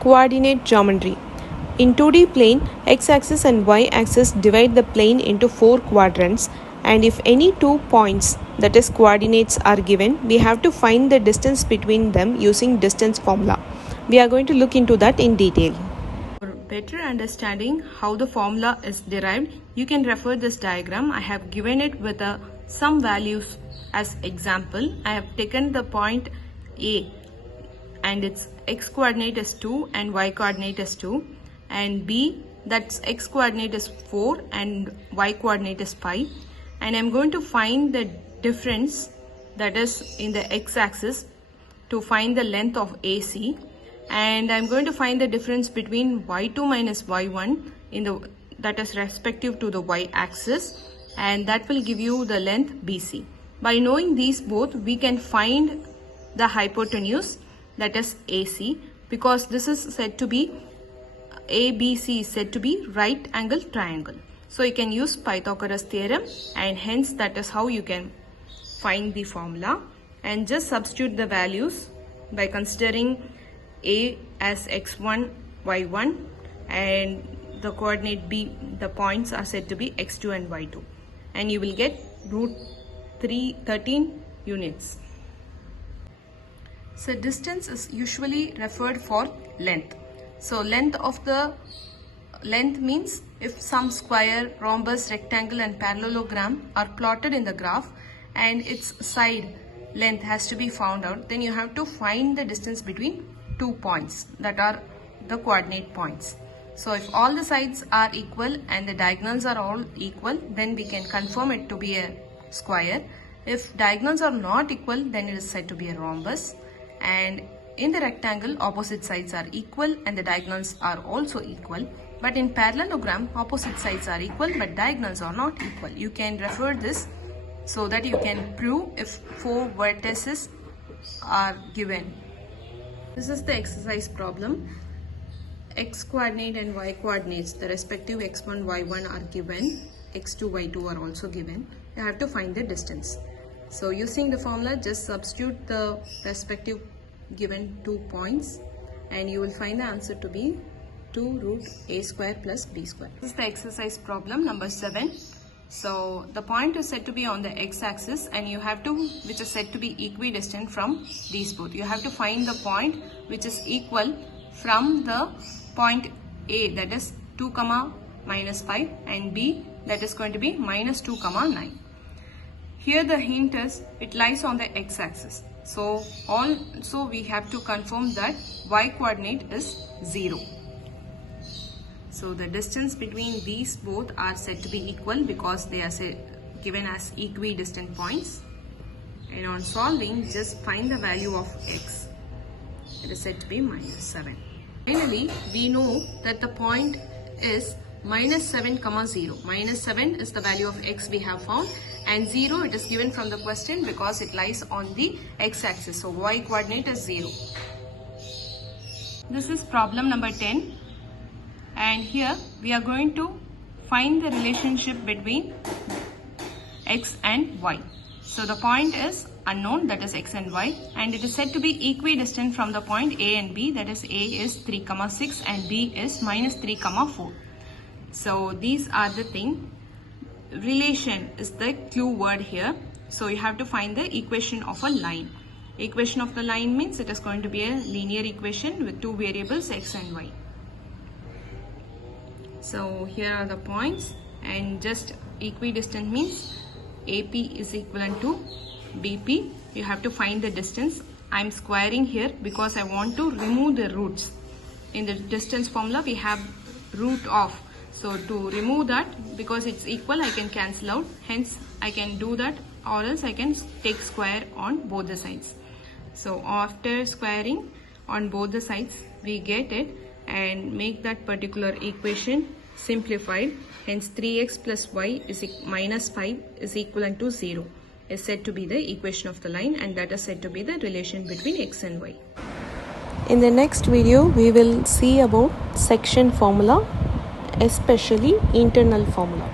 Coordinate geometry. In 2D plane, x-axis and y-axis divide the plane into 4 quadrants, and if any 2 points, that is coordinates, are given, we have to find the distance between them using distance formula. We are going to look into that in detail. For better understanding how the formula is derived, you can refer this diagram. I have given it with some values as example. I have taken the point A and its x coordinate is 2 and y coordinate is 2, and B, that's x coordinate is 4 and y coordinate is 5, and I'm going to find the difference, that is in the x-axis, to find the length of AC, and I'm going to find the difference between y2 minus y1 that is respective to the y-axis, and that will give you the length BC. By knowing these both, we can find the hypotenuse, that is AC, because this is said to be ABC is said to be right angle triangle. So you can use Pythagoras theorem, and hence that is how you can find the formula, and just substitute the values by considering A as x1, y1, and the coordinate B, the points are said to be x2 and y2, and you will get root 13 units. So distance is usually referred for length. So length means if some square, rhombus, rectangle and parallelogram are plotted in the graph and its side length has to be found out, then you have to find the distance between 2 points that are the coordinate points. So if all the sides are equal and the diagonals are all equal, then we can confirm it to be a square. If diagonals are not equal, then it is said to be a rhombus. And in the rectangle, opposite sides are equal and the diagonals are also equal. But in parallelogram, opposite sides are equal but diagonals are not equal. You can refer this so that you can prove if 4 vertices are given. This is the exercise problem. X coordinate and y coordinates, the respective x1, y1 are given. X2, y2 are also given. You have to find the distance. So using the formula, just substitute the respective given 2 points and you will find the answer to be 2 root a square plus b square. This is the exercise problem number 7. So the point is said to be on the x-axis and you have to, which is said to be equidistant from these both. You have to find the point which is equal from the point A, that is 2, minus 5, and B, that is going to be minus 2, 9. Here the hint is it lies on the x-axis. So also we have to confirm that y coordinate is 0. So the distance between these both are said to be equal because they are given as equidistant points. And on solving, just find the value of x. It is said to be minus 7. Finally, we know that the point is minus 7, 0. Minus 7 is the value of x we have found, and 0 it is given from the question because it lies on the x-axis. So y coordinate is 0. This is problem number 10, and here we are going to find the relationship between x and y. So the point is unknown, that is x and y, and it is said to be equidistant from the point A and B, that is A is 3, 6 and B is minus 3, 4. So these are the thing. Relation is the clue word here. So you have to find the equation of a line. Equation of the line means it is going to be a linear equation with 2 variables x and y. So here are the points, and just equidistant means AP is equivalent to BP. You have to find the distance. I am squaring here because I want to remove the roots. In the distance formula we have root of. So to remove that, because it's equal, I can cancel out. Hence I can do that, or else I can take square on both the sides. So after squaring on both the sides, we get it and make that particular equation simplified. Hence 3x plus y is minus 5 is equivalent to 0 is said to be the equation of the line, and that is said to be the relation between x and y. In the next video, we will see about section formula, especially internal formula.